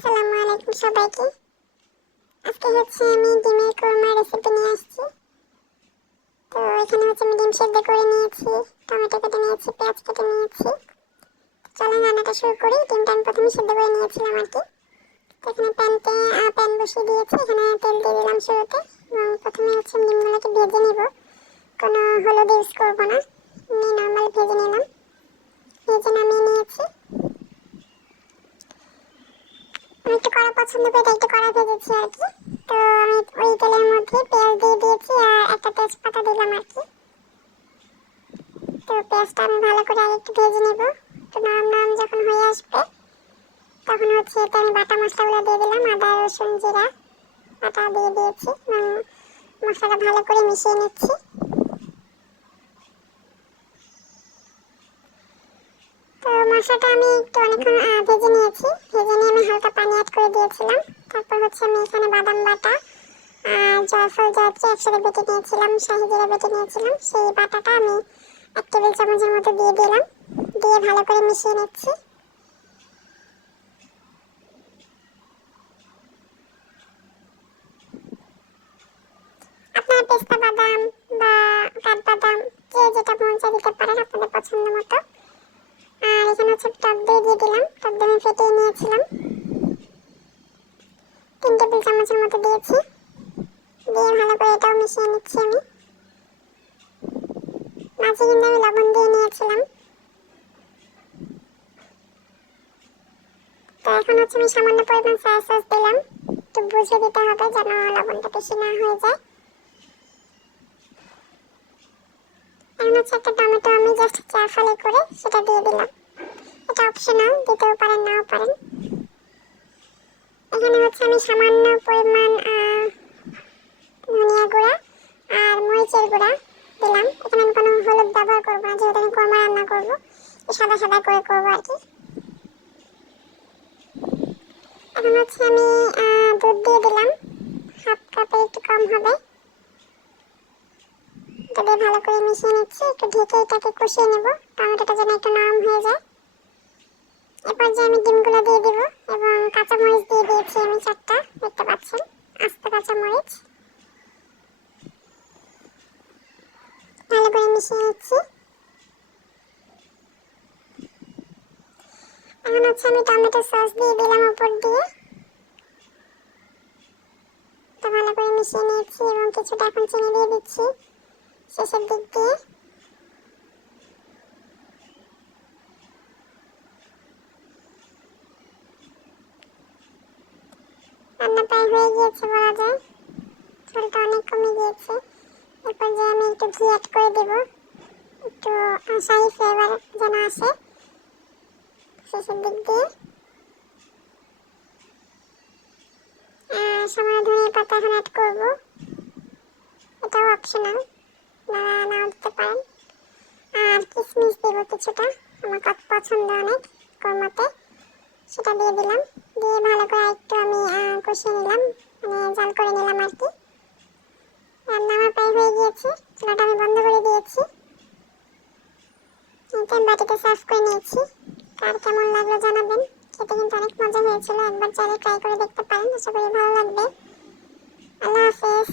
আসসালামু আলাইকুম সবাইকে। আজকে হচ্ছে আমি ডিমের কোরমা রেসিপি নিয়ে আসছি। তো এখানে হচ্ছে আমি ডিম সেদ্ধ করে নিয়েছি, টমেটো কেটে নিয়েছি, পেঁয়াজ কেটে নিয়েছি। চলেন রান্নাটা শুরু করি। ডিমটা আমি প্রথমে সেদ্ধ করে নিয়েছিলাম আর কি। তো এখানে প্যানতে প্যান বসিয়ে দিয়েছি। এখানে তেল দিয়ে দিলাম শুরুতে। এবং প্রথমে হচ্ছে আমি ডিমগুলোকে ভেজে নিব। কোনো হলুদ ইউজ করব না। এমনি নর্মাল ভেজে নিলাম। ভেজে নামিয়ে নিয়েছি আমি একটু কড়া পছন্দ করি একটু কড়া ভেজেছি আর কি। তো আমি ওই তেলের মধ্যে পেঁয়াজ দিয়ে দিয়েছি আর একটা তেজপাতা দিলাম আর কি। তো পেঁয়াজটা আমি ভালো করে আর একটু ভেজে নেব। তো নরম নরম যখন হয়ে আসবে, তখন হচ্ছে এতে আমি বাটা মশলাগুলো দিয়ে দিলাম, আদা, রসুন, জিরা, বাটা দিয়ে দিয়েছি। মশলাটা ভালো করে মিশিয়ে নিচ্ছি। মশলাটা আমি একটু অনেকক্ষণ ভেজে নিয়েছি। ভেজে নিয়ে আমি হালকা পানি অ্যাড করে দিয়েছিলাম। তারপর হচ্ছে আমি এখানে বাদাম বাটা আর জয়ফল জয়ত্রী একসাথে বেটে নিয়েছিলাম, শাহি জিরা বেটে নিয়েছিলাম, সেই বাটাটা আমি এক টেবিল চামচের মতো দিয়ে দিলাম। দিয়ে ভালো করে মিশিয়ে নিচ্ছি। আপনার পেস্তা বাদাম বা কাঠবাদাম যে যেটা মন চায় দিতে পারেন আপনাদের পছন্দ মতো। হচ্ছে টক দই দিয়ে দিলাম। টক দই ফেটিয়ে নিয়েছিলাম। তিন টেবিল চামচের মতো দিয়েছি। দিয়ে ভালো করে এটাও মিশিয়ে নিচ্ছি আমি। মাঝে কিন্তু আমি লবণ দিয়ে নিয়েছিলাম। তো এখন হচ্ছে আমি সামান্য পরিমাণ সয়া সস দিলাম। একটু বুঝে দিতে হবে যেন লবণটা বেশি না হয়ে যায়। এখন হচ্ছে একটা টমেটো আমি জাস্ট চা ফালি করে সেটা দিয়ে দিলাম। এটা অপশনাল দিতেও পারেন, নাও পারেন। এখানে হচ্ছে আমি সামান্য পরিমাণ ধনিয়া গুঁড়া আর মরিচের গুঁড়া দিলাম। এখানে আমি কোনো হলুদ ব্যবহার করব না, যেহেতু আমি কোরমা রান্না করব। সাদা সাদা করে করব আর কি। এখন হচ্ছে আমি দুধ দিয়ে দিলাম। হাফ একটু কম হবে। ভালো করে মিশিয়ে নিচ্ছি, একটু ঢেকে এটাকে কষিয়ে নেব। টমেটোটা যেন একটু নরম হয়ে যায়। এরপর যে আমি ডিমগুলো দিয়ে দেবো এবং কাঁচামরিচ দিয়ে দিয়েছি আমি চারটা, দেখতে পাচ্ছেন? আস্ত কাঁচামরিচ। ভালো করে মিশিয়ে নিচ্ছি। এখন হচ্ছে আমি টমেটো সস দিয়ে দিলাম উপর দিয়ে। তো ভালো করে মিশিয়ে নিয়েছি এবং কিছুটা এখন চিনি দিয়ে দিচ্ছি শেষের দিক দিয়ে রান্না প্রায় হয়ে গিয়েছে বলা যায়। ঝোলটা অনেক কমে গিয়েছে। এরপর যে আমি একটু ঘি অ্যাড করে দেবো। একটু শাহি ফ্লেভার যেন আসে শেষের দিক দিয়ে। সামান্য ধনিয়া পাতা এখন অ্যাড করব। এটাও অপশনাল নাও দিতে পারেন। আর কিশমিশ দেবো কিছুটা, আমার পছন্দ অনেক সেটা দিয়ে দিলাম দিয়ে ভালো করে একটু আমি আহ, কষিয়ে নিলাম মানে জাল করে নিলাম আর কি। রান্না আমার প্রায় হয়ে গিয়েছে, চুলাটা আমি বন্ধ করে দিয়েছি। এটা বাটিতে সার্ভ করে নিয়েছি। কার কেমন লাগল জানাবেন। খেতে কিন্তু অনেক মজা হয়েছিল, একবার চাইলে ট্রাই করে দেখতে পারেন, আশা করি ভালো লাগবে। আল্লাহ হাফেজ।